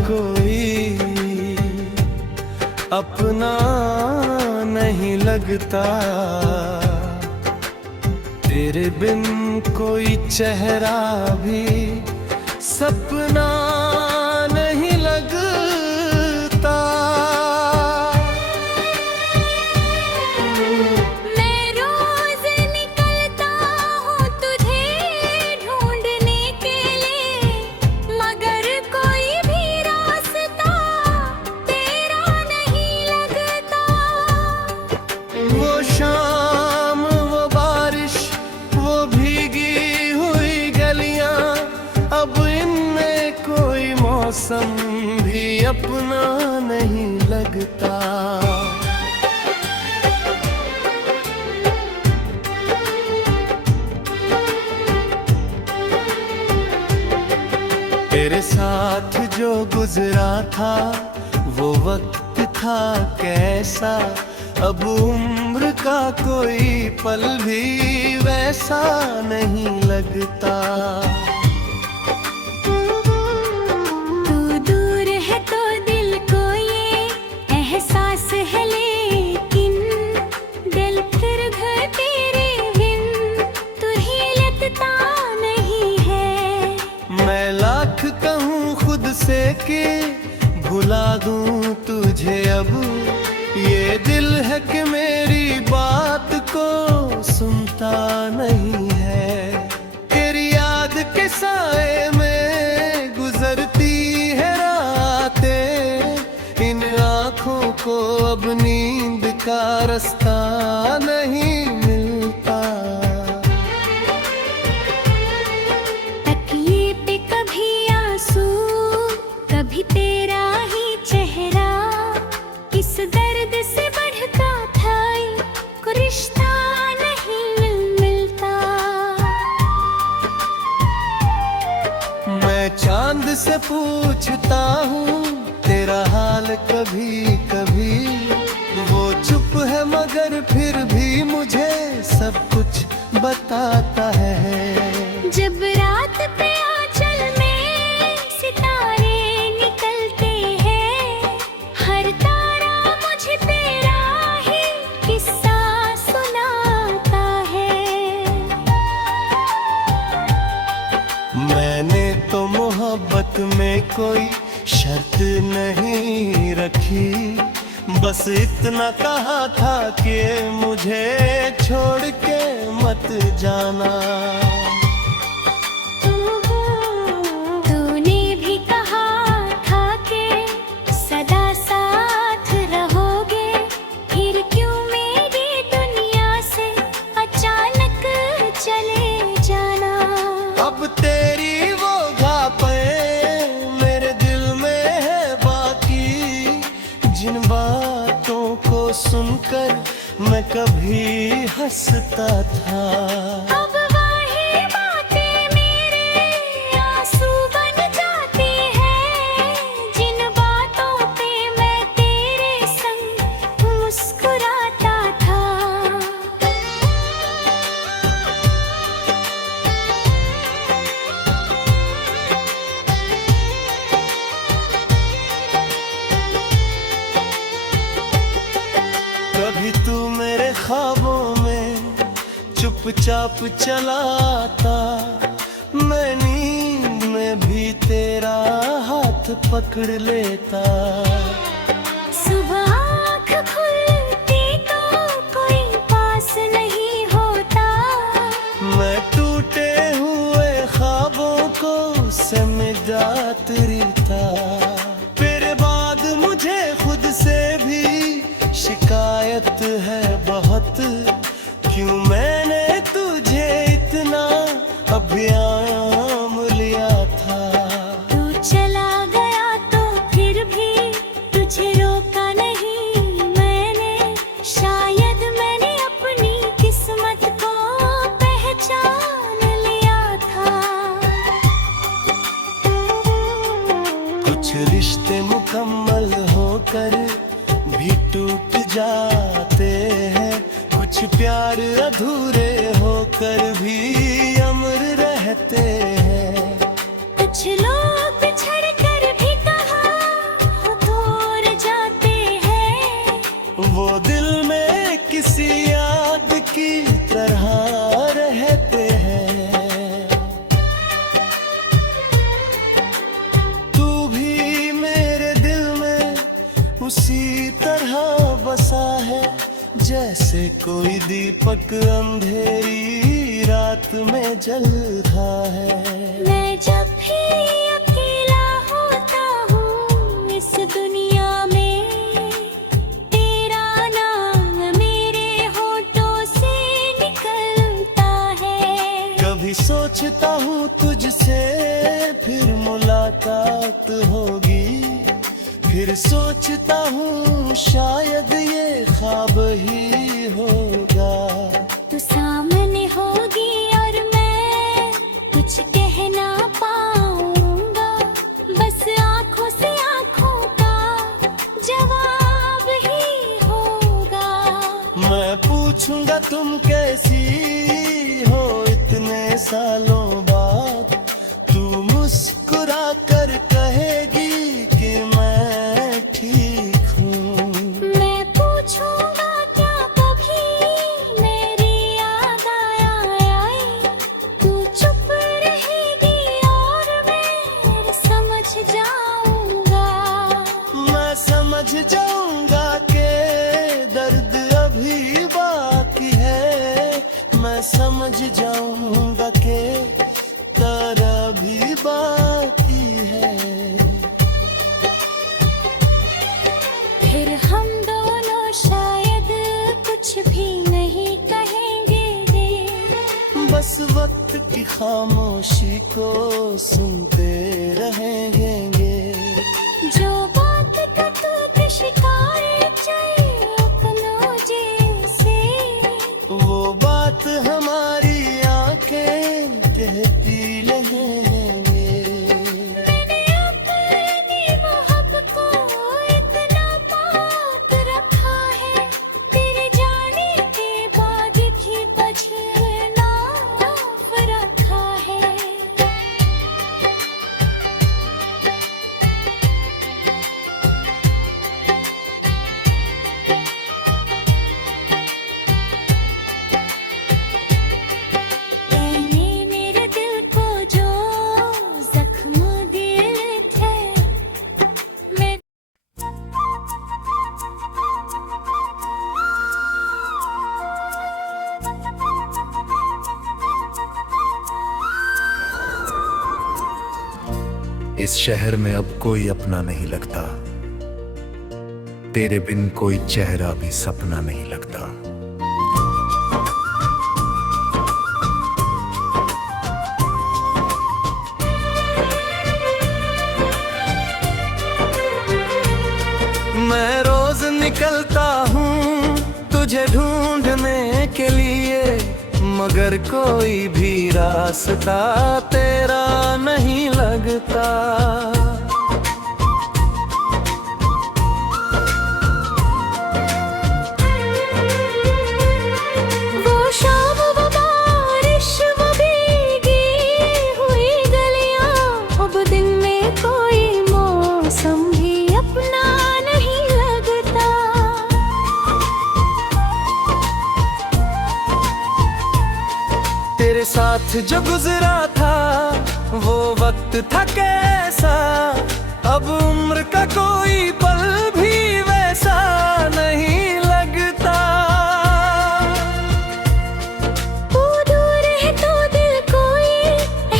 कोई अपना नहीं लगता। तेरे बिन कोई चेहरा भी सपना नहीं लगता। मैं रोज निकलता हूँ तुझे ढूंढने के लिए, मगर कोई भी रास्ता तेरा नहीं लगता। वो शाम, वो बारिश, वो भीगी हुई गलियां, अब इनमें कोई मौसम भी अपना नहीं लगता। तेरे साथ जो गुजरा था वो वक्त था कैसा, अब उम्र का कोई पल भी वैसा नहीं लगता। तू दूर है तो दिल को ये एहसास है, लेकिन दिल फिर घर तेरे बिन तू ही लगता नहीं है। मैं लाख कहूँ खुद से कि भुला दूँ तुझे, अब ये दिल है कि मेरी बात को सुनता नहीं है। तेरी याद के साए में गुजरती है रातें, इन आँखों को अब नींद का रास्ता नहीं मिलता। तकिए पे कभी आंसू, कभी तेरा ही चेहरा, किस दर्द से बढ़ता था कोई रिश्ता नहीं मिलता। मैं चांद से पूछता हूँ तेरा हाल कभी कभी, वो चुप है मगर फिर भी मुझे सब कुछ बताता है। जब रात पे आंचल में सितारे निकलते हैं, हर तारा मुझे तेरा ही किस्सा सुनाता है। मैंने तो मोहब्बत में कोई शर्त नहीं रखी, बस इतना कहा था कि मुझे छोड़ के मत जाना। तूने भी कहा था कि सदा साथ रहोगे, फिर क्यों मेरी दुनिया से अचानक चले जाना। अब तेरी वो घापें मेरे दिल में है बाकी, जिन बातों को सुनकर मैं कभी हंसता था। अब वही बातें मेरे आंसू बन जाती हैं, जिन बातों पे मैं तेरे संग मुस्कुराता था। कभी तू मेरे ख्वाबों में चुपचाप चलाता, मैं नींद में भी तेरा हाथ पकड़ लेता। सुबह आँख खुलती तो कोई पास नहीं होता, मैं टूटे हुए ख्वाबों को समेटात रहता। फिर बाद मुझे खुद से भी शिकायत है बहुत, क्यों मैंने तुझे इतना अभियाम लिया था। तू चला गया तो फिर भी तुझे रोका नहीं मैंने, शायद मैंने अपनी किस्मत को पहचान लिया था। कुछ रिश्ते मुकम्मल होकर भी टूट जाते हैं, कुछ प्यार अधूरे होकर भी अमर रहते हैं। कुछ लोग बिछड़ कर भी कहा उसी तरह बसा है जैसे कोई दीपक अंधेरी रात में जलता है। मैं जब भी अकेला होता हूँ इस दुनिया में, तेरा नाम मेरे होठों से निकलता है। कभी सोचता हूँ तुझसे फिर मुलाकात होगी, फिर सोचता हूँ शायद ये ख्वाब ही होगा। तू सामने होगी और मैं कुछ कह ना पाऊंगा, बस आंखों से आंखों का जवाब ही होगा। मैं पूछूंगा तुम कैसी हो इतने सालों बाद, तू मुस्कुरा कर कहेगी कि मैं ठीक हूँ। मैं पूछूंगा क्या कभी मेरी याद आई, तू चुप रहेगी और मैं समझ जाऊंगा। मैं समझ जाऊंगा कि दर्द अभी बाकी है, मैं समझ जाऊंगा कि तारा भी बाकी है। फिर हम दोनों शायद कुछ भी नहीं कहेंगे, बस वक्त की खामोशी को सुनते रहेंगे। जो बात का तू शिकार चाहिए अपनों जैसे, वो बात हमारी आंखें कहती रहेंगे। मैंने अपनी मोहब्बत को इतना पाक रखा है, तेरे जाने के बाद भी बचना रखा है। तूने मेरे दिल को जो जख्म दिए थे, मैं इस शहर में अब कोई अपना नहीं लगता, तेरे बिन कोई चेहरा भी सपना नहीं लगता। मैं रोज निकलता हूँ तुझे ढूंढने के लिए, मगर कोई भी रास्ता तेरा नहीं लगता। वो शाम वो बारिश वो भीगी हुई गलियां, अब दिन में कोई मौसम भी अपना नहीं लगता। तेरे साथ जो गुजरा था वो वक्त था कैसा, अब उम्र का कोई पल भी वैसा नहीं लगता। वो दूर है तो दिल कोई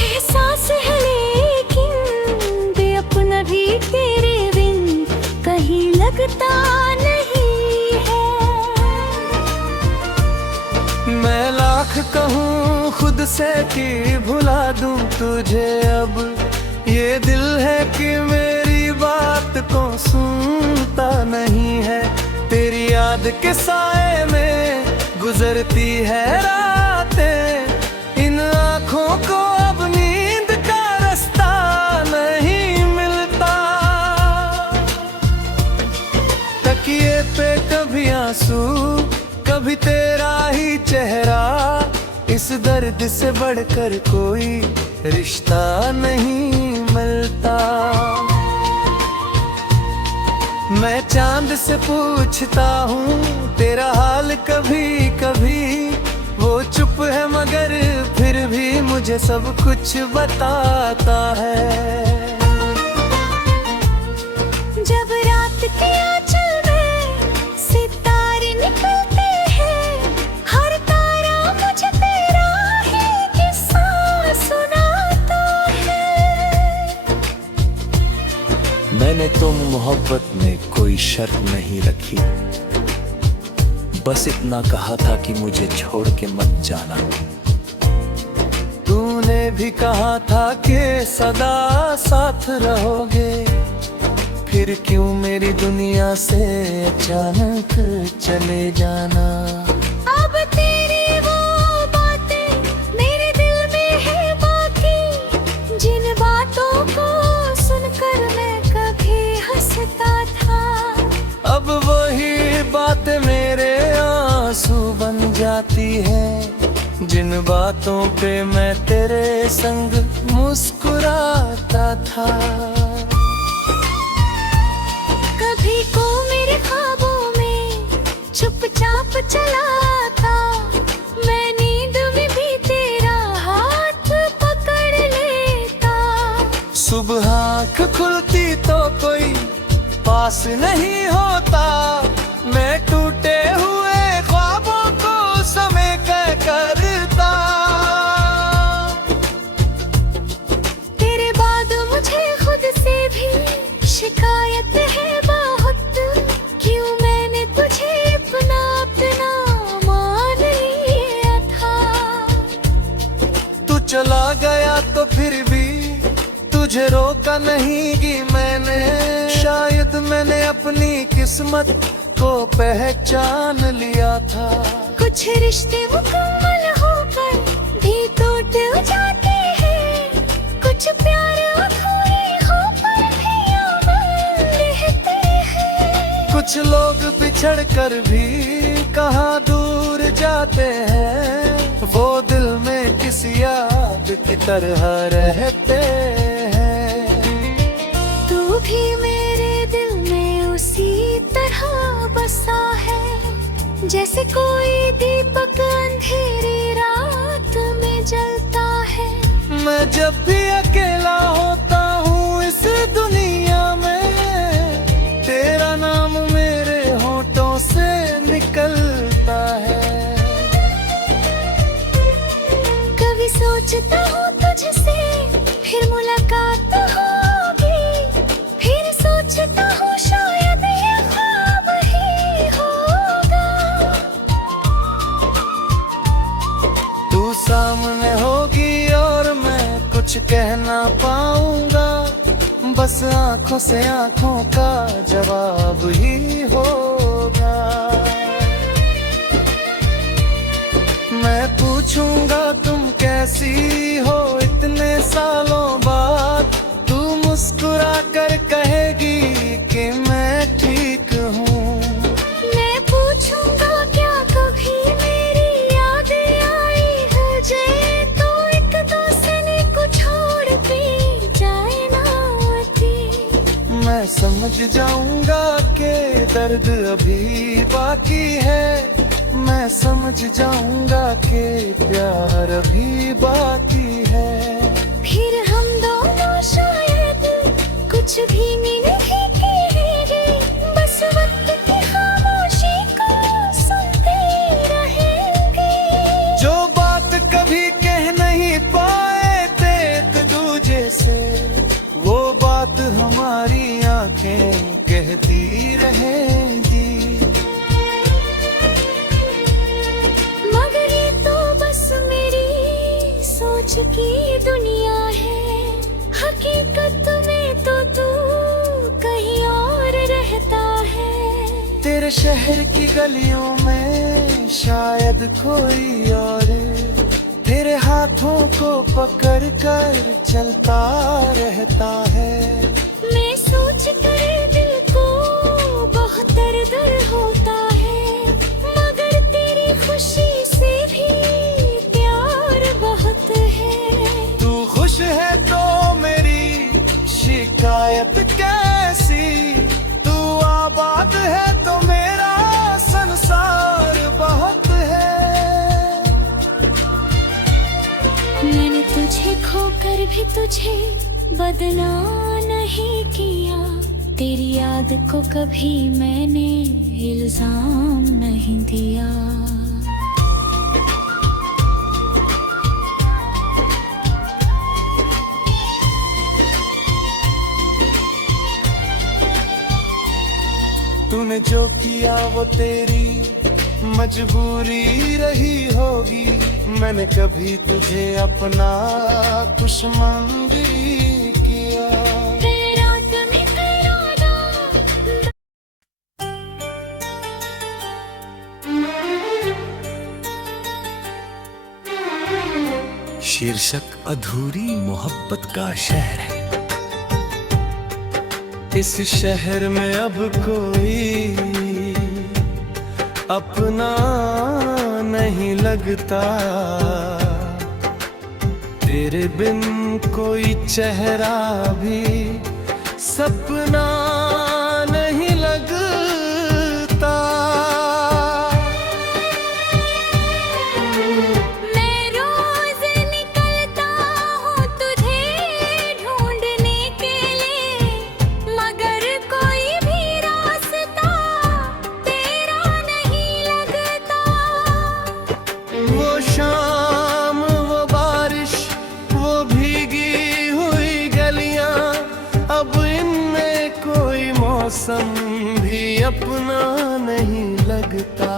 एहसास है, लेकिन भी अपना भी तेरे बिन कहीं लगता नहीं है। मैं लाख कहूँ खुद से कि भुला दूं तुझे, अब ये दिल है कि मेरी बात को सुनता नहीं है। तेरी याद के साए में गुजरती है रातें, इन आँखों को अब नींद का रास्ता नहीं मिलता। तकिए पे कभी आंसू कभी तेरा ही चेहरा, इस दर्द से बढ़कर कोई रिश्ता नहीं मिलता। मैं चांद से पूछता हूँ तेरा हाल कभी कभी, वो चुप है मगर फिर भी मुझे सब कुछ बताता है। जब रात की आंचल मैंने तो मोहब्बत में कोई शर्त नहीं रखी, बस इतना कहा था कि मुझे छोड़ के मत जाना। तूने भी कहा था कि सदा साथ रहोगे, फिर क्यों मेरी दुनिया से अचानक चले जाना। अब तेरी वो बातें मेरे दिल में है बाकी, जिन बातों को सुनकर मैं कभी हंसता था। अब वही बातें मेरे आंसू बन जाती हैं, जिन बातों पे मैं तेरे संग मुस्कुराता था। कभी को मेरे ख्वाबों में चुपचाप चला आता, मैं नींद में भी तेरा हाथ पकड़ लेता। सुबह आँख खुलती तो कोई पास नहीं होता, मैं टूटे हुए ख्वाबों को समेट करता। तेरे बाद मुझे खुद से भी शिकायत है बहुत, क्यों मैंने तुझे अपना मान लिया था। तू चला गया तो फिर भी तुझे रोका नहीं कि मैंने, शायद मैंने अपनी किस्मत को पहचान लिया था। कुछ रिश्ते मुकम्मल होकर भी टूट जाते हैं, कुछ प्यार अधूरे होकर भी अमर रहते हैं। कुछ लोग बिछड़ कर भी कहाँ दूर जाते हैं, वो दिल में किसी याद की तरह रहते हैं। तू भी मेरे दिल में उसी तरह बसा है, जैसे कोई दीपक अंधेरी रात में जलता है। मैं जब भी अकेला होता हूँ इस दुनिया में, तेरा नाम मेरे होठों से निकलता है। कभी सोचता हूँ तुझसे फिर मुलाकात होगी, फिर सोचता हूँ शायद ये ख्वाब ही होगा। तू सामने होगी और मैं कुछ कह ना पाऊंगा, बस आंखों से आंखों का जवाब ही होगा। मैं पूछूंगा तुम कैसी हो इतने सालों बाद, तू मुस्कुरा कर कहेगी कि मैं ठीक हूँ। मैं पूछूंगा क्या कभी मेरी याद आई है जे, तो एक दूसरे को छोड़ भी जाए ना आती। मैं समझ जाऊंगा कि दर्द अभी बाकी है, मैं समझ जाऊंगा कि प्यार अभी बाकी है। फिर हम दोनों शायद कुछ भी नहीं कहेंगे, बस वक्त की खामोशी को सुनते रहेंगे। जो बात कभी कह नहीं पाए थे एक दूजे से, वो बात हमारी आंखें कहती रहेंगी। मगर ये तो बस मेरी सोच की दुनिया है, हकीकत में तो तू कहीं और रहता है। तेरे शहर की गलियों में शायद कोई और तेरे हाथों को पकड़ कर चलता रहता है। मैं सोच कर दिल को बहुत दर्द होता है, मगर तेरी खुशी से भी प्यार बहुत है। तू खुश है तो मेरी शिकायत कैसी, तू आबाद है तो मेरा संसार बहुत है। मैंने तुझे खोकर भी तुझे बदनाम नहीं किया, तेरी याद को कभी मैंने इल्जाम नहीं दिया। तूने जो किया वो तेरी मजबूरी रही होगी। मैंने कभी तुझे अपना दुश्मन भी किया। रात में करारा शीर्षक अधूरी मोहब्बत का शहर है। इस शहर में अब कोई अपना नहीं लगता, तेरे बिन कोई चेहरा भी सपना नहीं लगता। मैं रोज निकलता हूँ तुझे ढूंढने के लिए, मगर कोई भी रास्ता तेरा नहीं लगता। वो शाम, वो बारिश, वो भीगी हुई गलियां, अब इनमें कोई मौसम भी अपना नहीं लगता।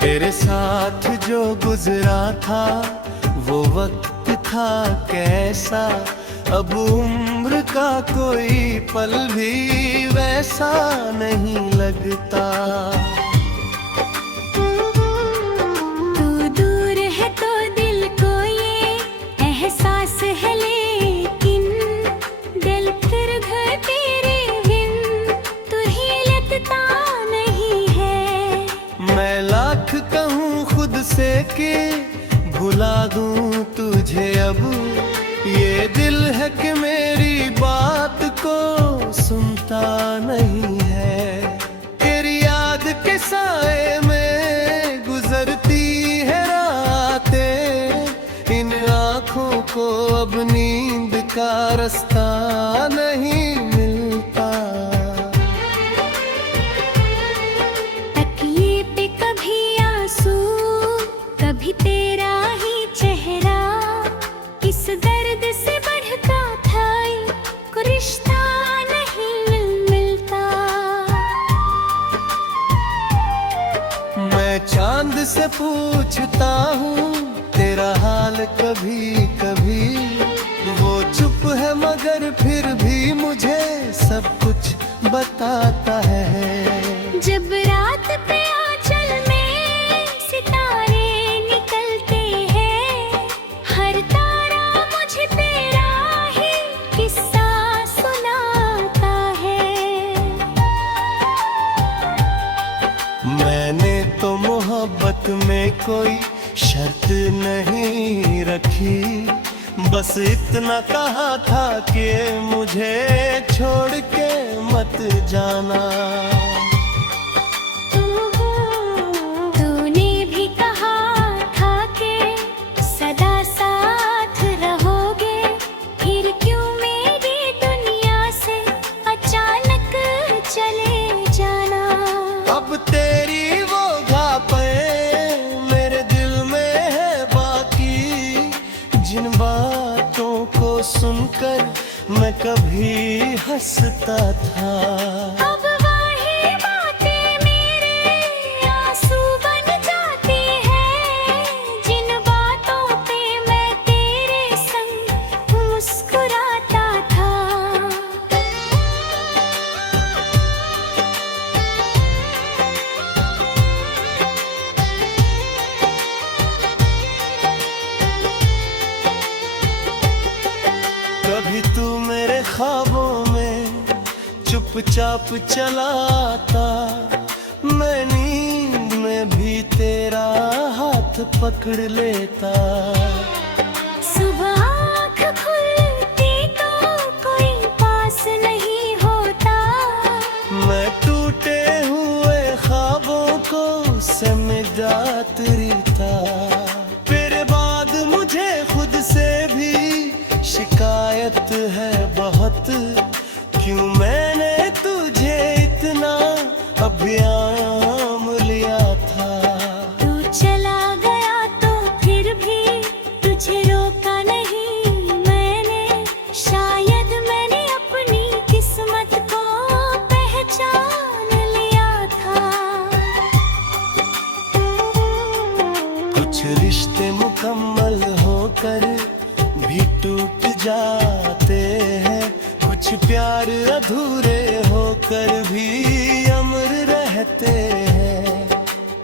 तेरे साथ जो गुजरा था वो वक्त था कैसा, अब उम्र का कोई पल भी वैसा नहीं लगता। तू दूर है तो दिल को ये एहसास है, लेकिन दिल फिर घर तेरे बिन तू ही लगता नहीं है। मैं लाख कहूँ खुद से कि भुला दूँ तुझे, अब ये दिल है कि मेरी बात को सुनता नहीं है। तेरी याद के साए में गुजरती है रातें, इन आँखों को अब नींद का रास्ता नहीं मिलता। तकिए पे कभी आंसू, कभी तेरा ही चेहरा, इस दर्द से बढ़ता था कोई रिश्ता नहीं मिलता। मैं चांद से पूछता हूँ तेरा हाल कभी कभी, वो चुप है मगर फिर भी मुझे सब कुछ बताता है। जब रात पे आंचल में सितारे निकलते हैं, हर तारा मुझे तेरा ही किस्सा सुनाता है। मैंने तो मोहब्बत में कोई शर्त नहीं रखी, बस इतना कहा था कि मुझे छोड़ के मत जाना। तूने भी कहा था कि सदा साथ रहोगे, फिर क्यों मेरी दुनिया से अचानक चले जाना। अब तेरी वो घापें मेरे दिल में है बाकी, जिन बातों को सुनकर मैं कभी हंसता था। अब वही बातें मेरे आंसू बन जाती हैं, जिन बातों पे मैं तेरे संग मुस्कुराता था। कभी तू मेरे ख्वाबों में चुपचाप चला आता, मैं नींद में भी तेरा हाथ पकड़ लेता। सुबह आँख खुलती तो कोई पास नहीं होता, मैं टूटे हुए ख्वाबों को समेटात रहा। फिर बाद मुझे खुद से भी शिकायत है बहुत, क्यों मैंने तुझे इतना अभियाम लिया था। तू चला गया तो फिर भी कुछ रिश्ते मुकम्मल होकर भी टूट जाते हैं, कुछ प्यार अधूरे होकर भी अमर रहते हैं।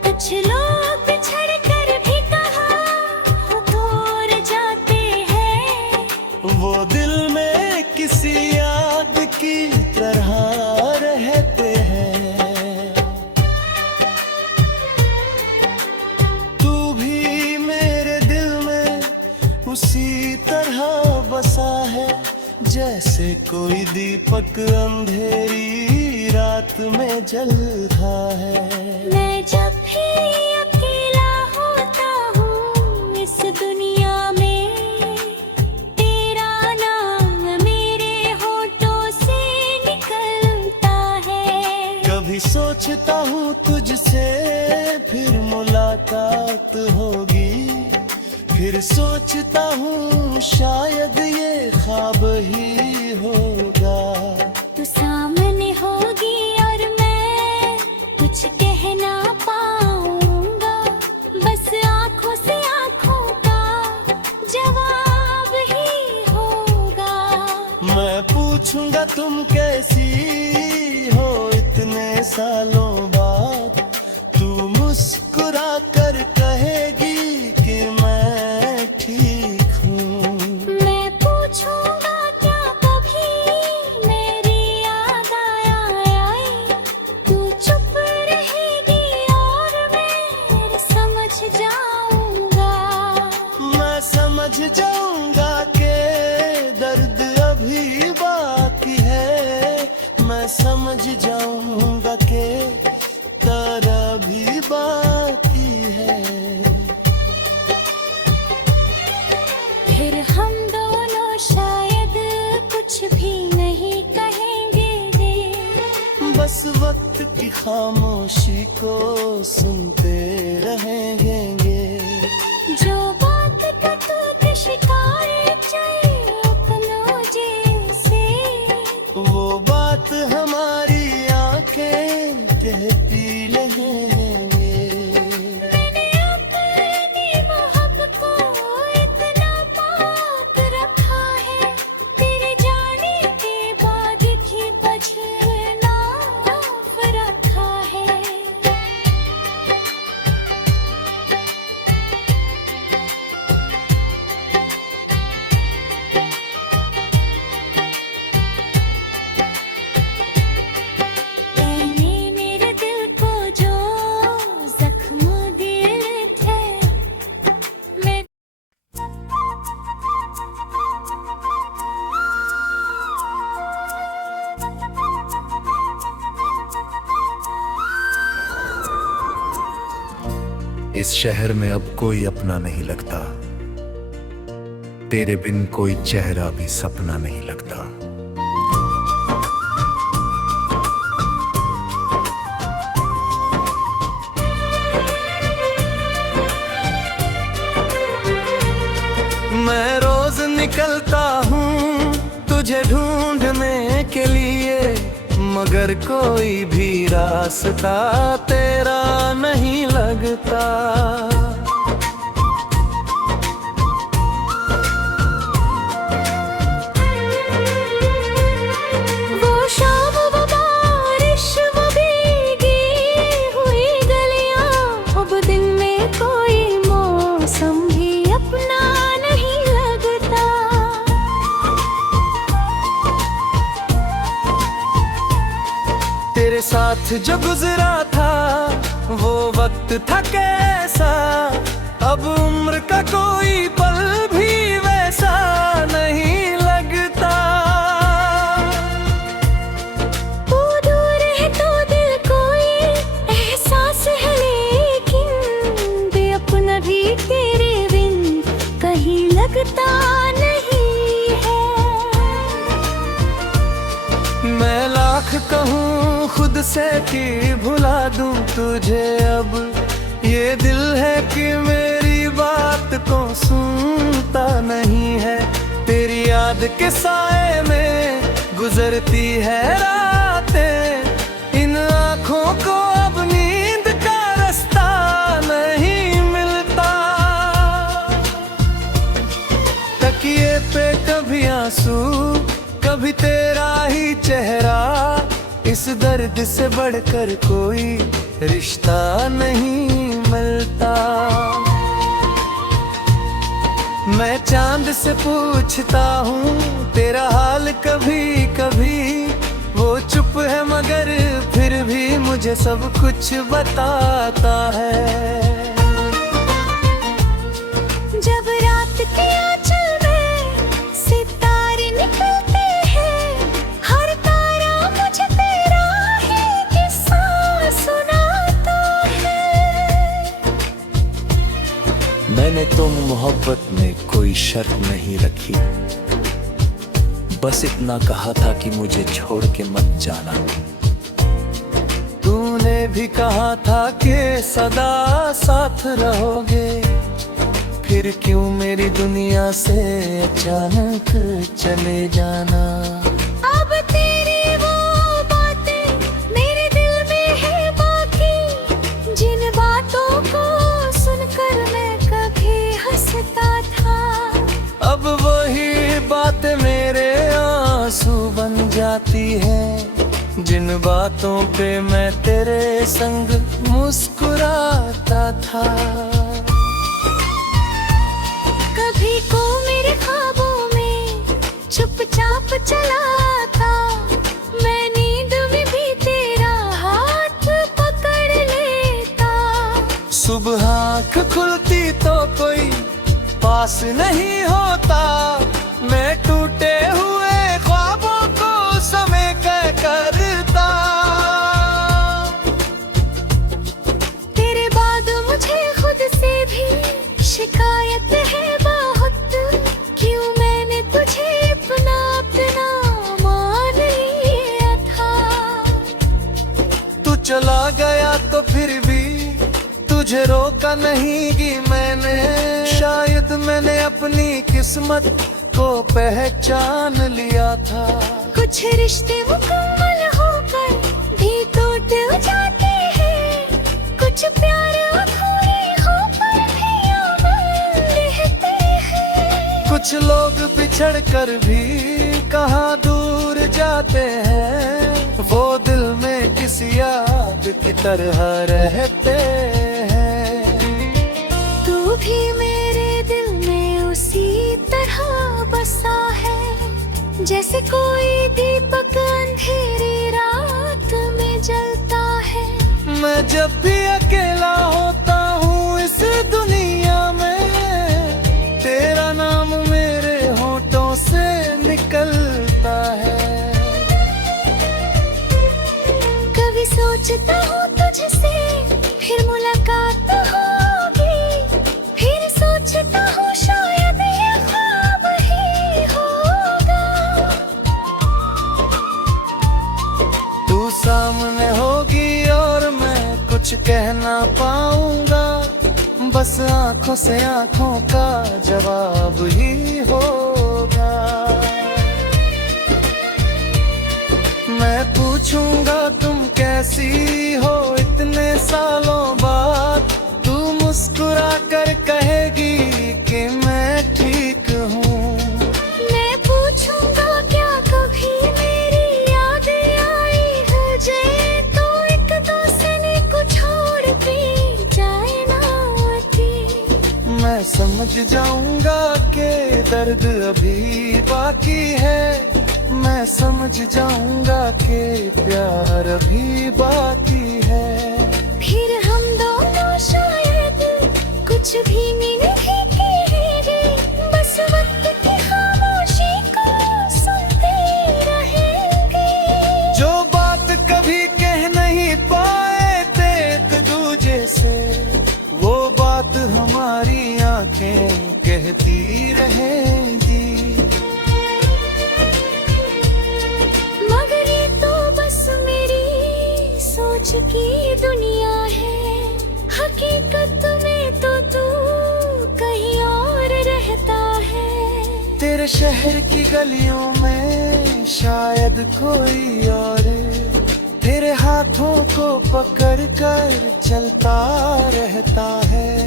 कुछ लोग बिछड़ कर भी कहाँ दूर जाते हैं, वो दिल में किसी याद की तरह रहते हैं। तू भी मेरे दिल में उसी तरह बसा है, जैसे कोई दीपक अंधेरी रात में जलता है। मैं जब भी अकेला होता हूँ इस दुनिया में, तेरा नाम मेरे होठों से निकलता है। कभी सोचता हूँ तुझसे फिर मुलाकात होगी, फिर सोचता हूँ शायद ये ख्वाब ही होगा। तू सामने होगी और मैं कुछ कह ना पाऊंगा, बस आंखों से आंखों का जवाब ही होगा। मैं पूछूंगा तुम कैसी हो इतने सालों बाद, तू मुस्कुरा कर कहेगी कि मैं ठीक हूँ। मैं पूछूंगा क्या कभी मेरी याद आई, तू चुप रहेगी और मैं समझ जाऊंगा। मैं समझ जाऊंगा कि दर्द अभी बाकी है, मैं समझ जाऊंगा कि तारा भी बाकी है। फिर हम दोनों शायद कुछ भी नहीं कहेंगे, बस वक्त की खामोशी को सुनते रहेंगे। जो बात का तू शिकार चाहे अपनों जैसे, वो बात हमारी आंखें कहती रहेंगे। मैंने अपनी मोहब्बत को इतना पाक रखा है, तेरे जाने के बाद भी बचना रखा है। तूने मेरे दिल को जो जख्म दिए थे, मैं इस शहर में अब कोई अपना नहीं लगता, तेरे बिन कोई चेहरा भी सपना नहीं लगता। मैं रोज निकलता हूँ तुझे ढूंढने के लिए, मगर कोई भी रास्ता तेरा नहीं लगता। वो शाम वो बारिश वो भीगी हुई गलियां, अब दिन में कोई मौसम भी अपना नहीं लगता। तेरे साथ जो गुजरा था वो वक्त था कैसा, अब उम्र का कोई पल भी वैसा नहीं लगता। वो दूर है तो दिल कोई एहसास है, लेकिन बेअपना भी तेरे बिन कहीं लगता नहीं है। मैं लाख कहूँ खुद से कि भुला दूं तुझे, अब ये दिल है कि मेरी बात को सुनता नहीं है। तेरी याद के साए में गुजरती है रातें, इन आँखों को अब नींद का रास्ता नहीं मिलता। आंसू, कभी तेरा ही चेहरा। इस दर्द से बढ़कर कोई रिश्ता नहीं मिलता। मैं चांद से पूछता हूँ तेरा हाल कभी कभी, वो चुप है मगर फिर भी मुझे सब कुछ बताता है। जब रात के आंचल में सितारे निकलते हैं, हर तारा मुझे तेरा ही किस्सा सुनाता है। मैंने तुम मोहब्बत में कोई शर्त नहीं रखी, बस इतना कहा था कि मुझे छोड़ के मत जाना। तूने भी कहा था कि सदा साथ रहोगे, फिर क्यों मेरी दुनिया से अचानक चले जाना। अब तेरी वो बातें मेरे दिल में है बाकी, जिन बातों को सुनकर मैं कभी हंसता था। अब वही बात मेरे आंसू बन जाती है, जिन बातों पे मैं तेरे संग मुस्कुराता था। कभी को मेरे ख्वाबों में चुपचाप चला था, मैं नींद में भी तेरा हाथ पकड़ लेता। सुबह आँख खुलती तो कोई पास नहीं होता, मैं टूटे हुए ख्वाबों को समेट करता। तेरे बाद मुझे खुद से भी शिकायत है बहुत, क्यों मैंने तुझे अपना मान लिया था। तू चला गया तो फिर भी तुझे रोका नहीं कि मैंने, शायद मैंने अपनी किस्मत को पहचान लिया था। कुछ रिश्ते मुकम्मल होकर भी टूट जाते हैं, कुछ प्यार अधूरे होकर भी अमर रहते हैं। कुछ लोग बिछड़ कर भी कहाँ दूर जाते हैं, वो दिल में किसी याद की तरह रहते हैं। तू भी मेरे दिल में उसी तरह बसा है, जैसे कोई दीपक अंधेरी रात में जलता है। मैं जब भी अकेला होता हूँ इस दुनिया में, तेरा नाम मेरे होठों से निकलता है। कभी सोचता हूँ तुझसे फिर मुलाकात होगी, फिर सोचता हूँ शायद ये ख्वाब ही होगा। तू सामने होगी और मैं कुछ कह ना पाऊंगा, बस आंखों से आंखों का जवाब ही होगा। मैं पूछूंगा तुम कैसी हो इतने सालों बाद, तू मुस्कुरा कर कहेगी कि मैं ठीक हूँ। मैं पूछूंगा क्या कभी मेरी याद आई है जे, तो एक दूसरे को छोड़ के जाए ना आती। मैं समझ जाऊंगा कि दर्द अभी बाकी है, मैं समझ जाऊंगा कि प्यार अभी बाकी है। फिर हम दोनों शायद कुछ भी नहीं कहेंगे, बस वक्त की खामोशी को सुनते रहेंगे। जो बात कभी कह नहीं पाए थे एक दूजे से, वो बात हमारी आंखें कहती रहेंगी। मगर ये तो बस मेरी सोच की दुनिया है, हकीकत में तो तू कहीं और रहता है। तेरे शहर की गलियों में शायद कोई और तेरे हाथों को पकड़ कर चलता रहता है।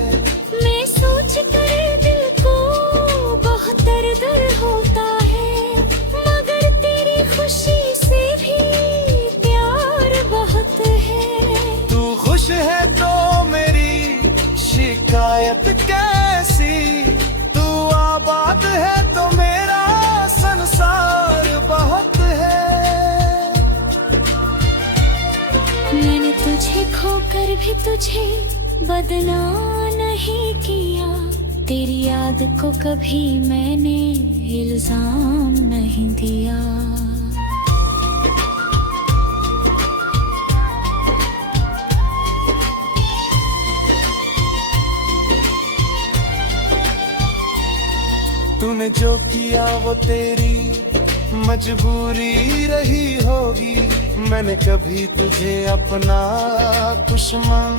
मैं सोच कर दिल को बहुत दर्द होता है, जैसी तू आबाद है तो मेरा संसार बहुत है। मैंने तुझे खोकर भी तुझे बदनाम नहीं किया, तेरी याद को कभी मैंने इल्जाम नहीं दिया। तूने जो किया वो तेरी मजबूरी रही होगी, मैंने कभी तुझे अपना दुश्मन